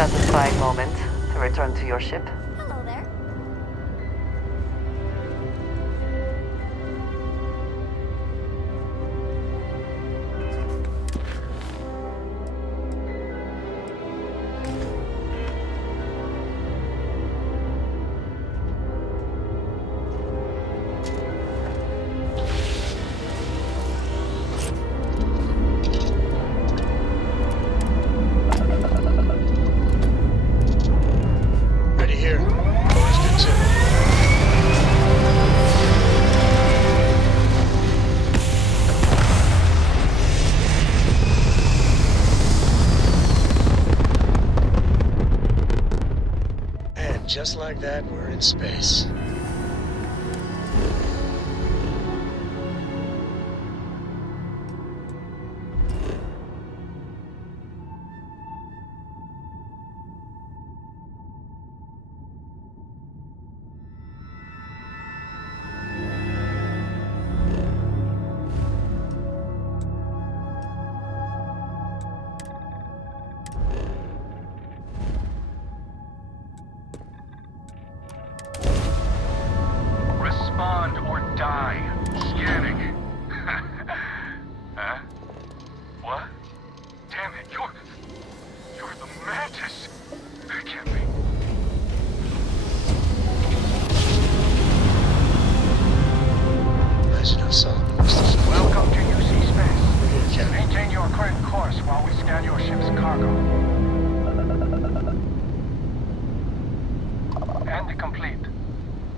satisfying moment to return to your ship. Hello there. Ready here. AORUS good too. And just like that, we're in space. Respond or die. Scanning. Huh? What? Damn it, you're the Mantis. That can't be. Imagine how solid most of them. Welcome to UC Space. Here, Captain. Maintain your current course while we scan your ship's cargo. And complete.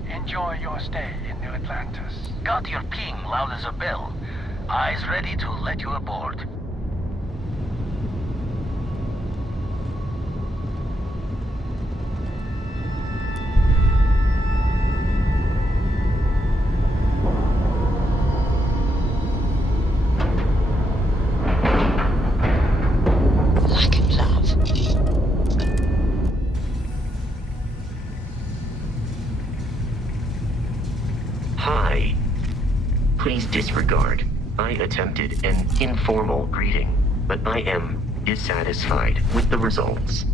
Enjoy your stay in New Atlantis. Got your ping loud as a bell. Eyes ready to let you aboard. Like in love. Hi. Please disregard. I attempted an informal greeting, but I am dissatisfied with the results.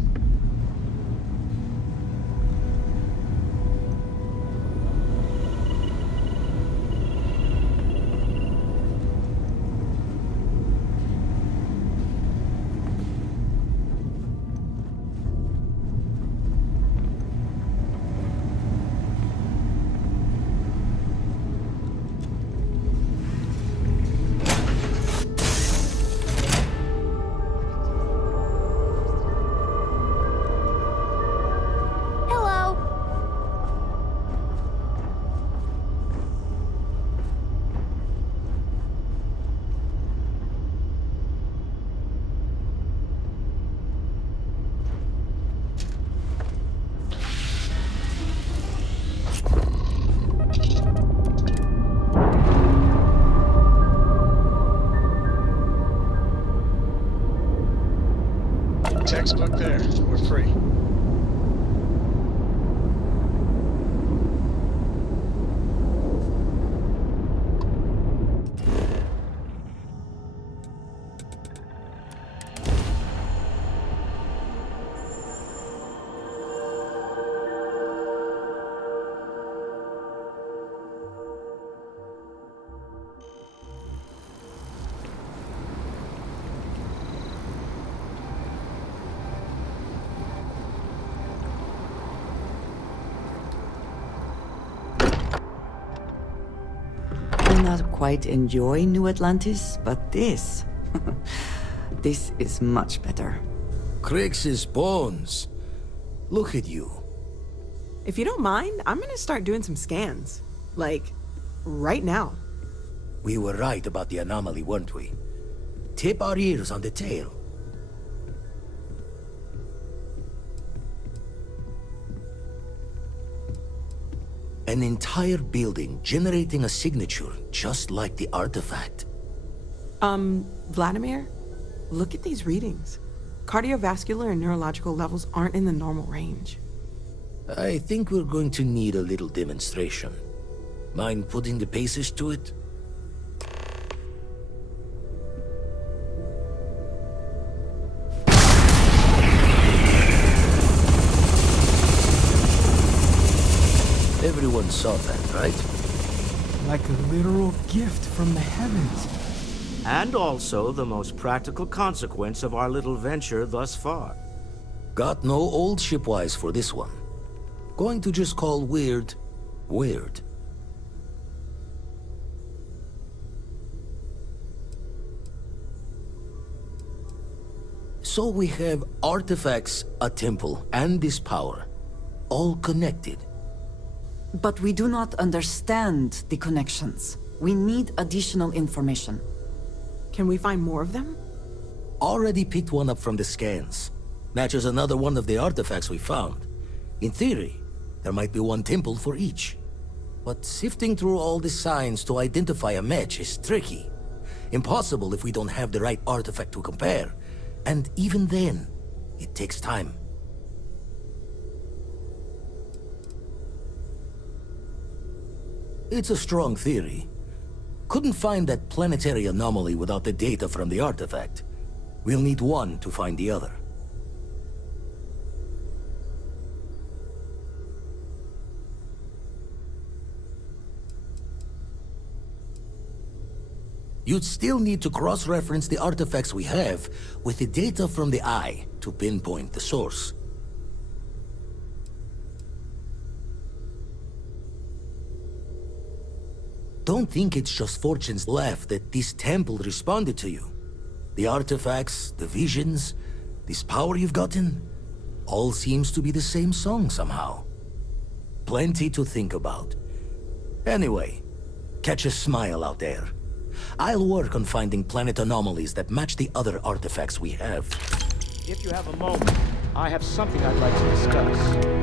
Hello. Textbook there. We're free. I not quite enjoy New Atlantis, but this... this is much better. Crix's bones. Look at you. If you don't mind, I'm gonna start doing some scans. Like, right now. We were right about the anomaly, weren't we? Tip our ears on the tail. An entire building generating a signature just like the artifact. Vladimir, look at these readings. Cardiovascular and neurological levels aren't in the normal range. I think we're going to need a little demonstration. Mind putting the paces to it? Everyone saw that, right? Like a literal gift from the heavens. And also the most practical consequence of our little venture thus far. Got no old shipwise for this one. Going to just call weird, weird. So we have artifacts, a temple, and this power, all connected. But we do not understand the connections. We need additional information. Can we find more of them? Already picked one up from the scans. Matches another one of the artifacts we found. In theory, there might be one temple for each. But sifting through all the signs to identify a match is tricky. Impossible if we don't have the right artifact to compare. And even then, it takes time. It's a strong theory. Couldn't find that planetary anomaly without the data from the artifact. We'll need one to find the other. You'd still need to cross-reference the artifacts we have with the data from the eye to pinpoint the source. Don't think it's just fortune's laugh that this temple responded to you. The artifacts, the visions, this power you've gotten, all seems to be the same song somehow. Plenty to think about. Anyway, catch a smile out there. I'll work on finding planet anomalies that match the other artifacts we have. If you have a moment, I have something I'd like to discuss.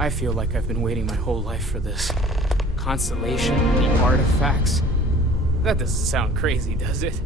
I feel like I've been waiting my whole life for this. Constellation, the artifacts. That doesn't sound crazy, does it?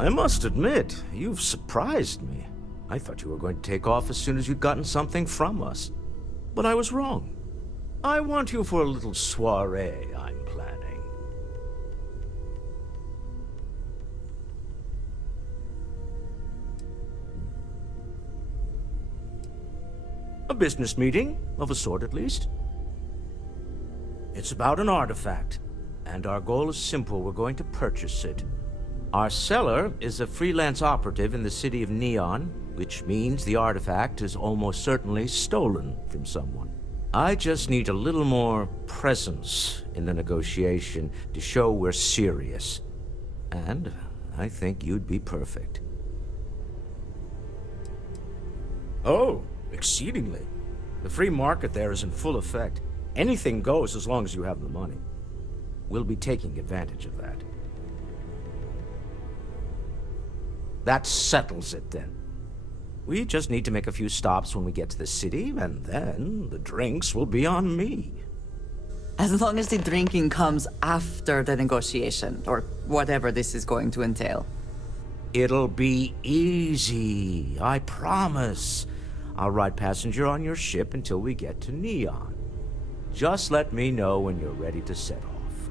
I must admit, you've surprised me. I thought you were going to take off as soon as you'd gotten something from us. But I was wrong. I want you for a little soiree I'm planning. A business meeting, of a sort at least. It's about an artifact, and our goal is simple. We're going to purchase it. Our seller is a freelance operative in the city of Neon, which means the artifact is almost certainly stolen from someone. I just need a little more presence in the negotiation to show we're serious. And I think you'd be perfect. Oh, exceedingly. The free market there is in full effect. Anything goes as long as you have the money. We'll be taking advantage of that. That settles it, then. We just need to make a few stops when we get to the city, and then the drinks will be on me. As long as the drinking comes after the negotiation, or whatever this is going to entail. It'll be easy, I promise. I'll ride passenger on your ship until we get to Neon. Just let me know when you're ready to set off.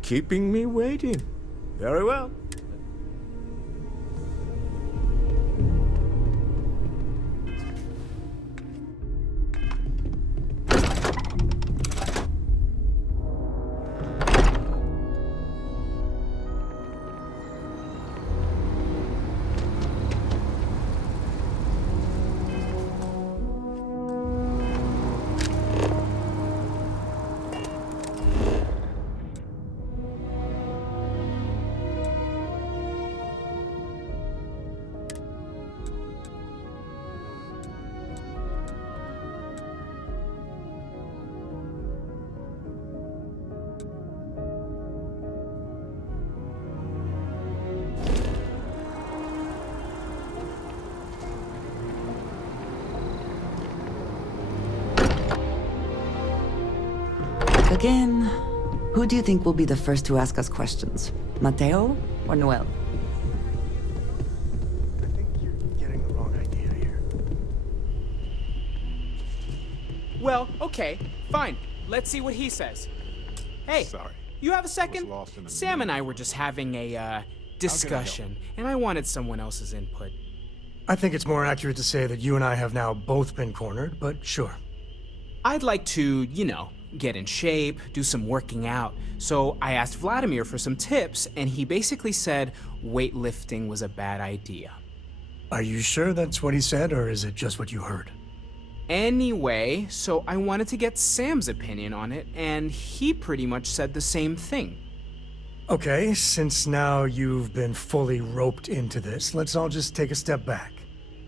Keeping me waiting. Very well. Again, who do you think will be the first to ask us questions? Mateo or Noel? I think you're getting the wrong idea here. Well, okay, fine. Let's see what he says. Hey, Sorry. you have a second? lost in the Sam and I were just having a, discussion, and I wanted someone else's input. I think it's more accurate to say that you and I have now both been cornered, but sure. I'd like to, get in shape, do some working out. So I asked Vladimir for some tips, and he basically said weightlifting was a bad idea. Are you sure that's what he said, or is it just what you heard? Anyway, so I wanted to get Sam's opinion on it, and he pretty much said the same thing. Okay, since now you've been fully roped into this, let's all just take a step back.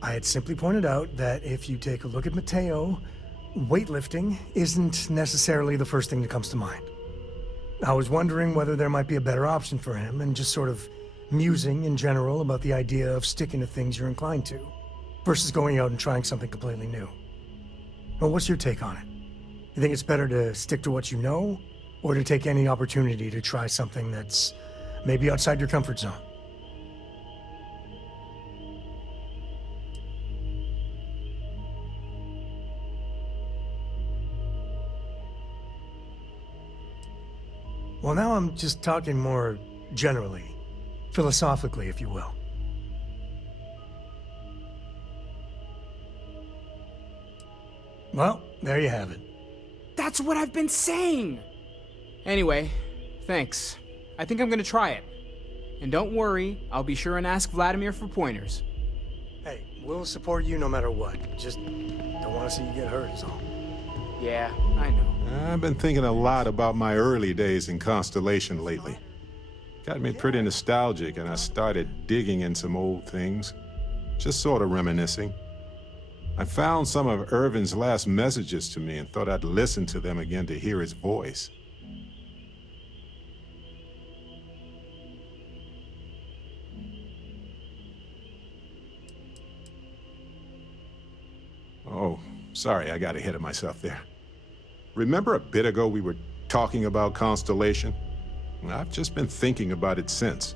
I had simply pointed out that if you take a look at Mateo, weightlifting isn't necessarily the first thing that comes to mind. I was wondering whether there might be a better option for him, and just sort of musing in general about the idea of sticking to things you're inclined to, versus going out and trying something completely new. Well, what's your take on it? You think it's better to stick to what you know, or to take any opportunity to try something that's maybe outside your comfort zone? Well, now I'm just talking more generally, philosophically, if you will. Well, there you have it. That's what I've been saying! Anyway, thanks. I think I'm gonna try it. And don't worry, I'll be sure and ask Vladimir for pointers. Hey, we'll support you no matter what. Just don't want to see you get hurt is all. Yeah, I know. I've been thinking a lot about my early days in Constellation lately. Got me pretty nostalgic, and I started digging in some old things. Just sort of reminiscing. I found some of Irvin's last messages to me and thought I'd listen to them again to hear his voice. Oh, sorry, I got ahead of myself there. Remember a bit ago we were talking about Constellation? I've just been thinking about it since.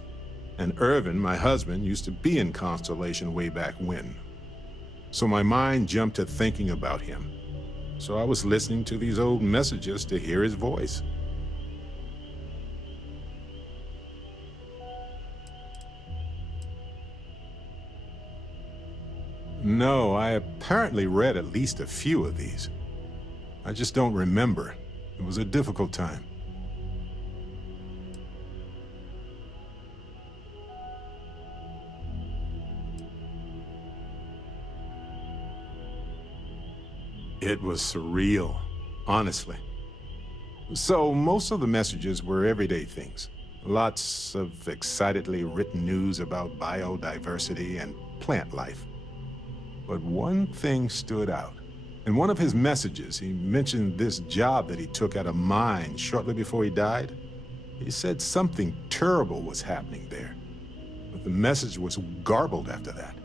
And Irvin, my husband, used to be in Constellation way back when. So my mind jumped to thinking about him. So I was listening to these old messages to hear his voice. No, I apparently read at least a few of these. I just don't remember. It was a difficult time. It was surreal, honestly. So most of the messages were everyday things. Lots of excitedly written news about biodiversity and plant life. But one thing stood out. In one of his messages, he mentioned this job that he took at a mine shortly before he died. He said something terrible was happening there, but the message was garbled after that.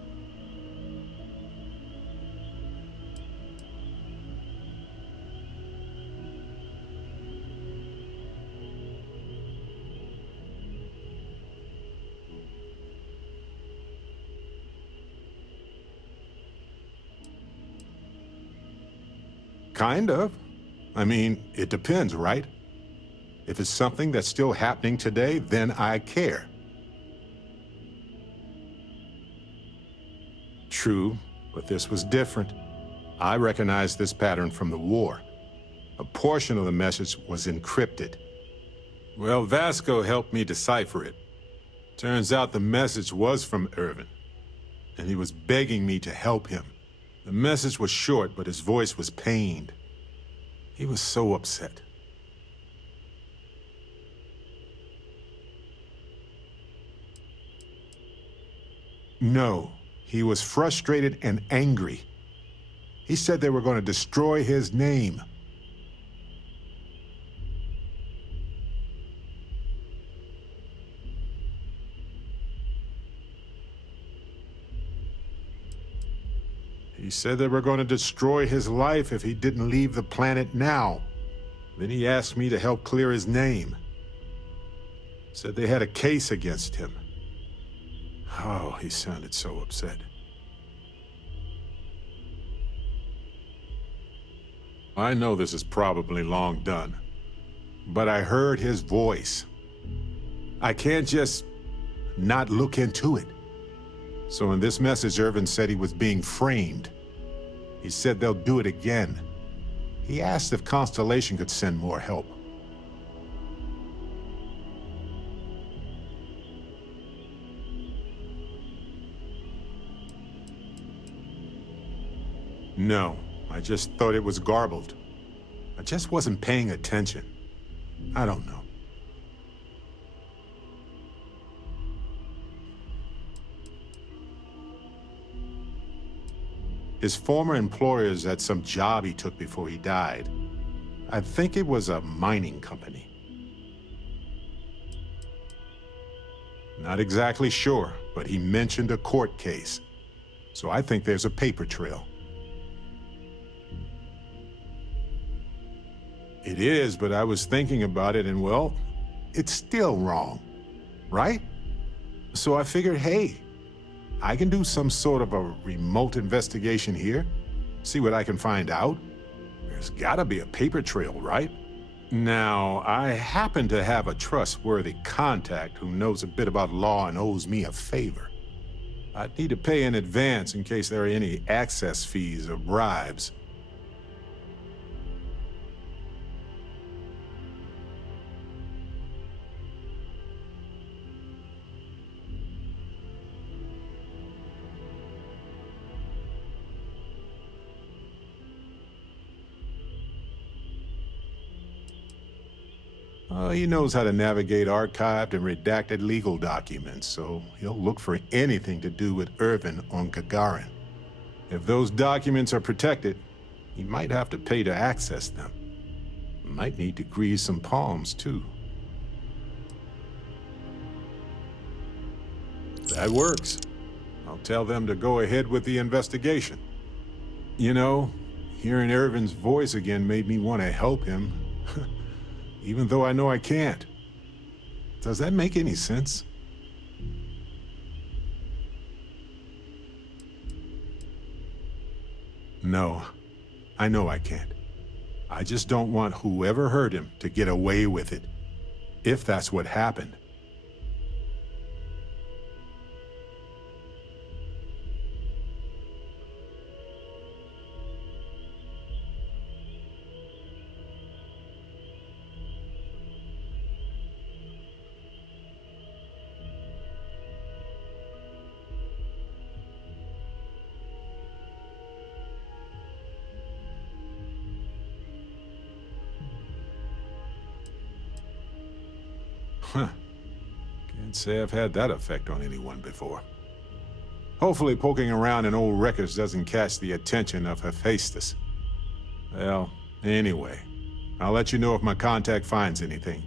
Kind of. I mean, it depends, right? If it's something that's still happening today, then I care. True, but this was different. I recognized this pattern from the war. A portion of the message was encrypted. Well, Vasco helped me decipher it. Turns out the message was from Irvin, and he was begging me to help him. The message was short, but his voice was pained. He was so upset. No, he was frustrated and angry. He said they were going to destroy his name. He said they were going to destroy his life if he didn't leave the planet now. Then he asked me to help clear his name. Said they had a case against him. Oh, he sounded so upset. I know this is probably long done, but I heard his voice. I can't just not look into it. So in this message, Irvin said he was being framed. He said they'll do it again. He asked if Constellation could send more help. No, I just thought it was garbled. I just wasn't paying attention. I don't know. His former employers had some job he took before he died. I think it was a mining company. Not exactly sure, but he mentioned a court case. So I think there's a paper trail. It is, but I was thinking about it and, well, it's still wrong, right? So I figured, hey, I can do some sort of a remote investigation here, see what I can find out. There's gotta be a paper trail, right? Now, I happen to have a trustworthy contact who knows a bit about law and owes me a favor. I'd need to pay in advance in case there are any access fees or bribes. He knows how to navigate archived and redacted legal documents, so he'll look for anything to do with Irvin on Gagarin. If those documents are protected, he might have to pay to access them. Might need to grease some palms, too. That works. I'll tell them to go ahead with the investigation. You know, hearing Irvin's voice again made me want to help him. Even though I know I can't. Does that make any sense? No, I know I can't. I just don't want whoever hurt him to get away with it, if that's what happened. Huh. Can't say I've had that effect on anyone before. Hopefully poking around in old records doesn't catch the attention of Hephaestus. Well, anyway, I'll let you know if my contact finds anything.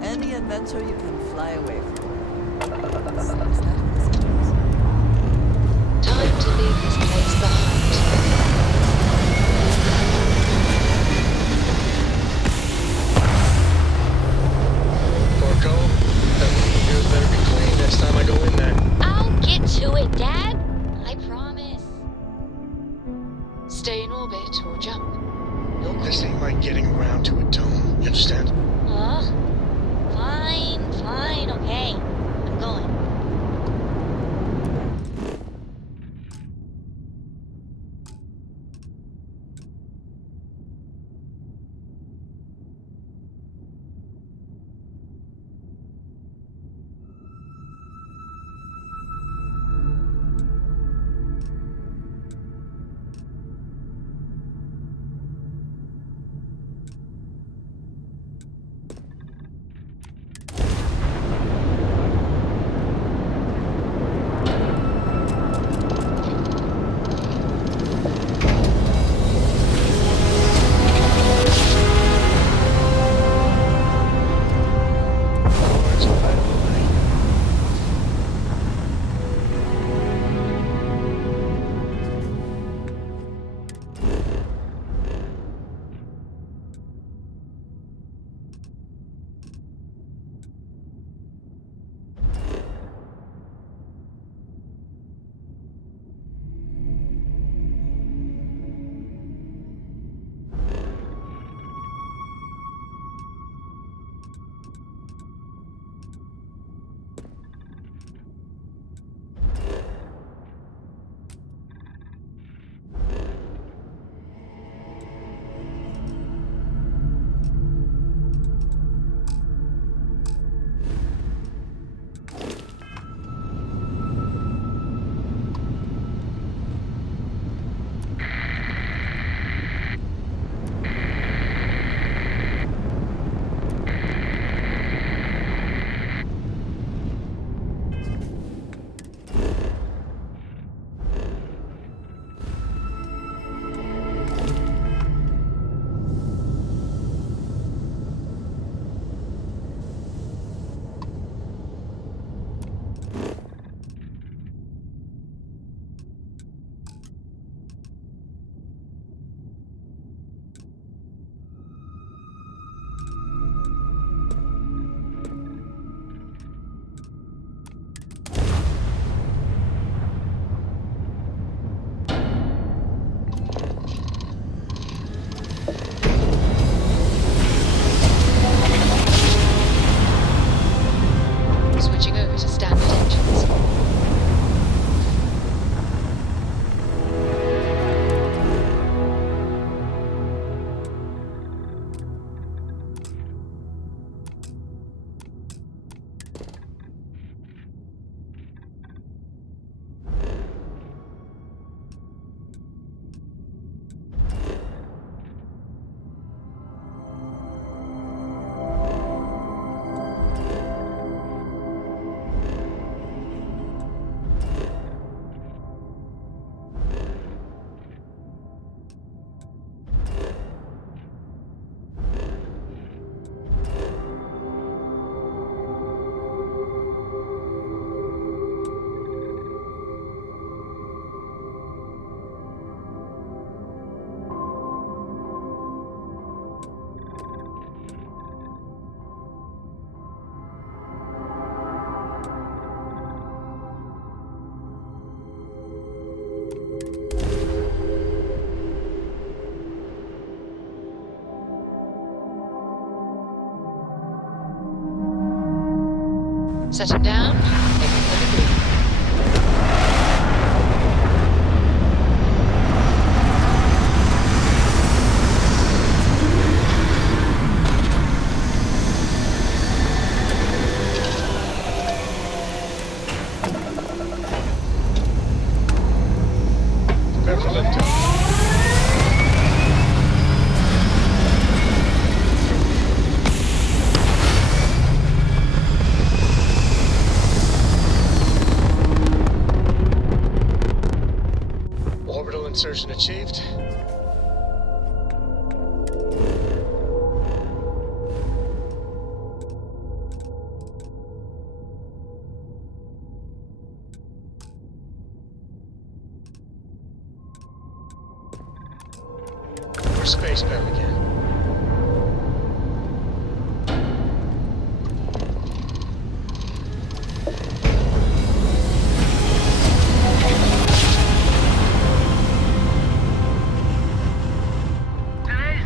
Any adventure you can fly away from. Time to leave this place behind. Porco, that yours better be clean next time I go in there. I'll get to it, Dad. I promise. Stay in orbit or jump. This ain't like getting around to a dome. You understand? Fine, okay. I'm going. Set him down. Everyone agree. Insertion achieved. We're spacebound again. Today's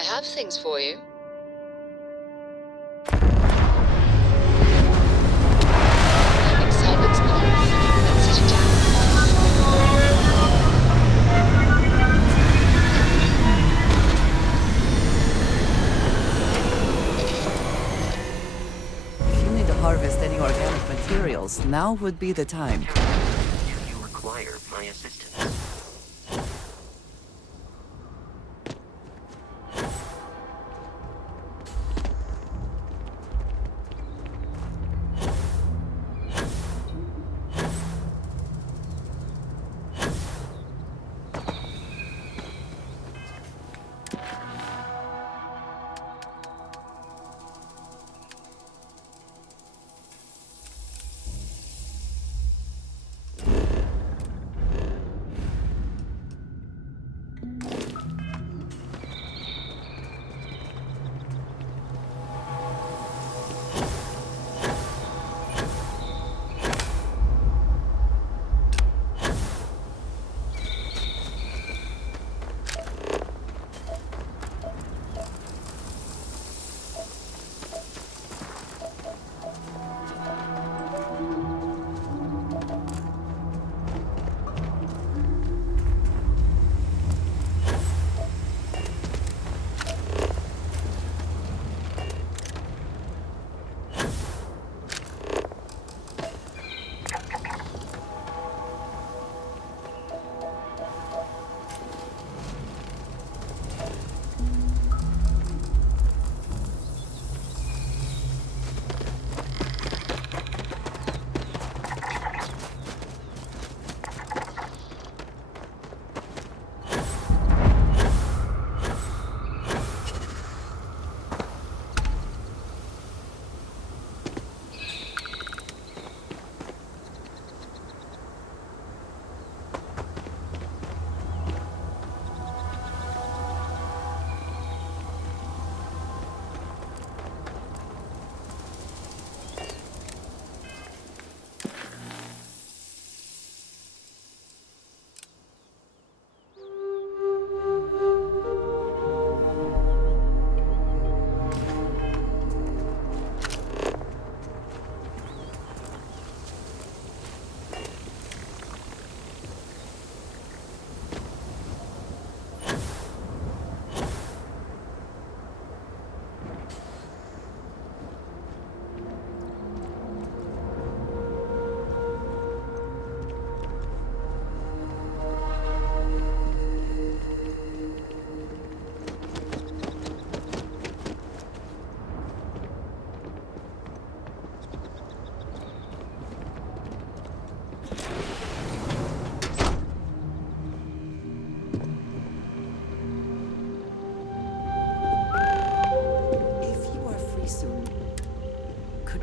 I have things for you. Having silence clear. Let's sit down. If you need to harvest any organic materials, now would be the time. Do you require my assistance?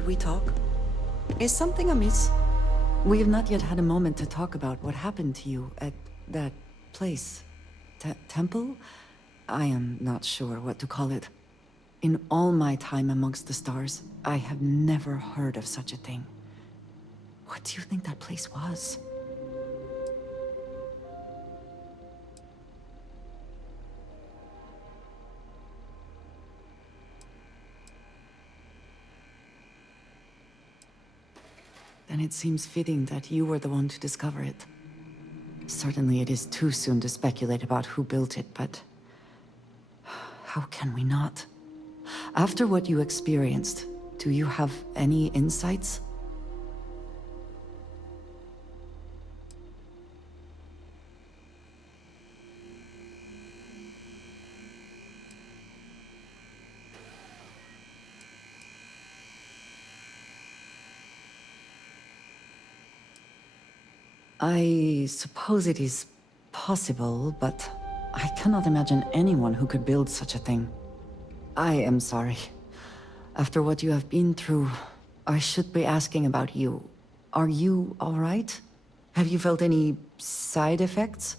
We talk? Is something amiss? We have not yet had a moment to talk about what happened to you at that place. Temple? I am not sure what to call it. In all my time amongst the stars, I have never heard of such a thing. What do you think that place was? Then it seems fitting that you were the one to discover it. Certainly it is too soon to speculate about who built it, but... how can we not? After what you experienced, do you have any insights? I suppose it is possible, but I cannot imagine anyone who could build such a thing. I am sorry. After what you have been through, I should be asking about you. Are you all right? Have you felt any side effects?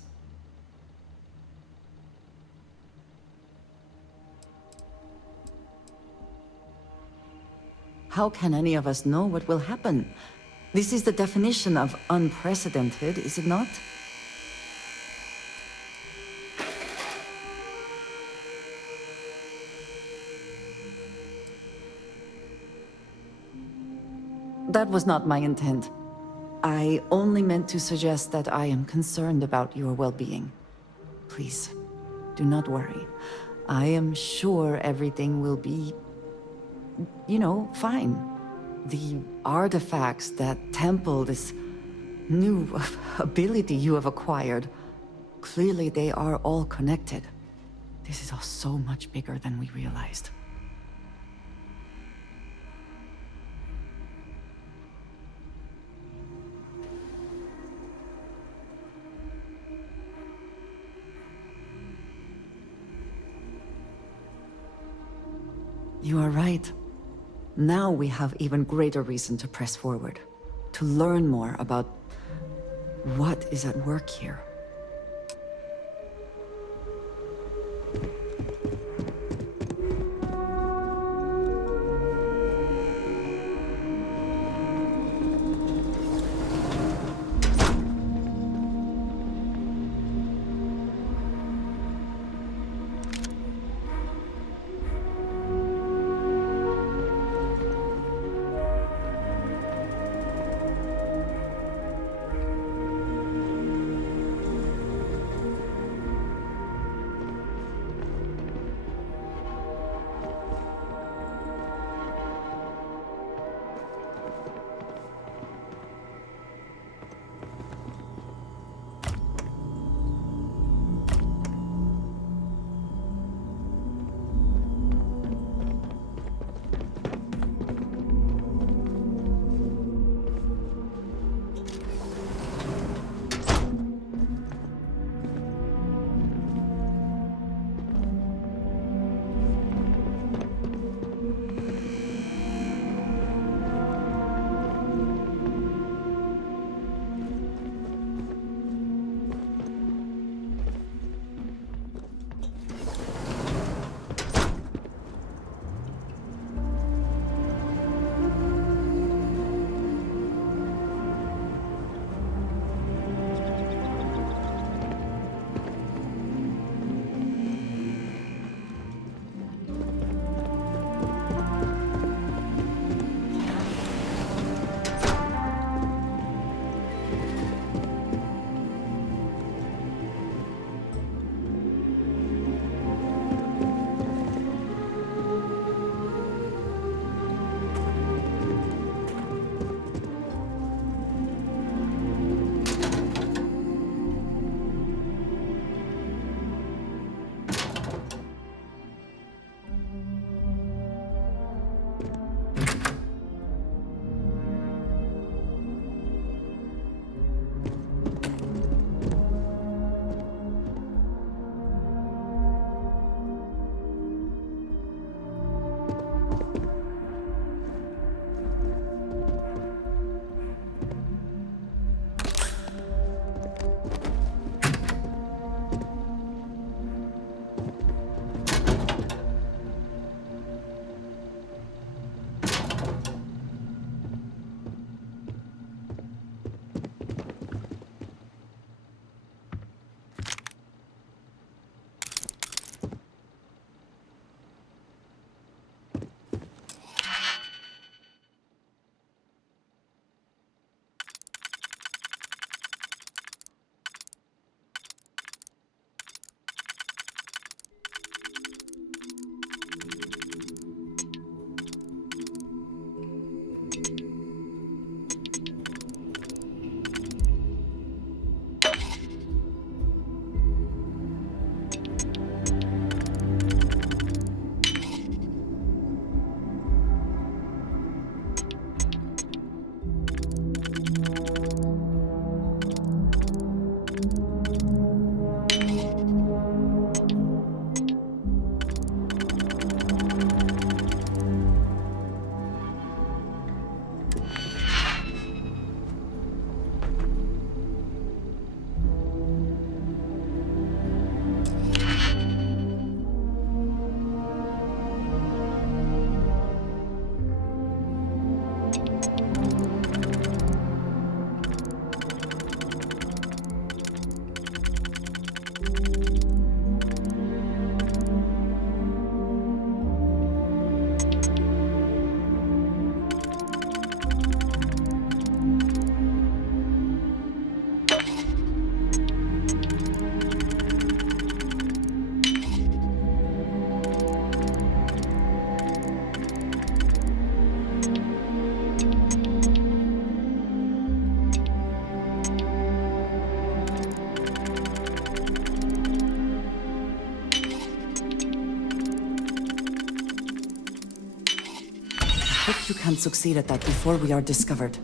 How can any of us know what will happen? This is the definition of unprecedented, is it not? That was not my intent. I only meant to suggest that I am concerned about your well-being. Please, do not worry. I am sure everything will be, fine. The artifacts, that temple, this new ability you have acquired, clearly they are all connected. This is all so much bigger than we realized. You are right. Now we have even greater reason to press forward, to learn more about what is at work here. can't succeed at that before we are discovered.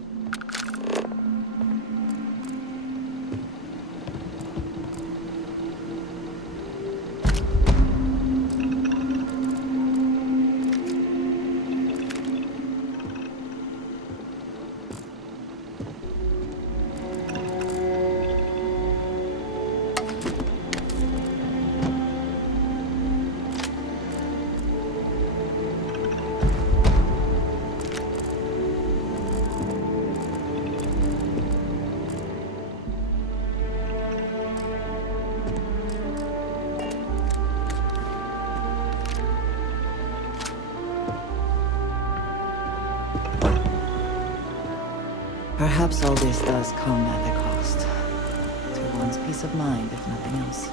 Perhaps all this does come at a cost. To one's peace of mind, if nothing else.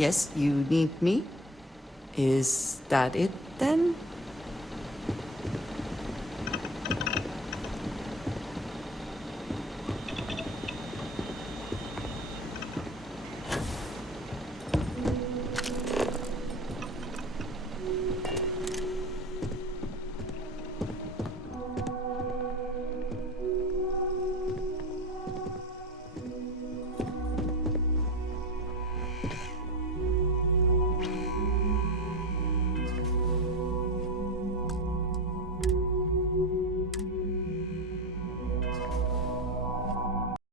Yes, you need me? Is that it, then?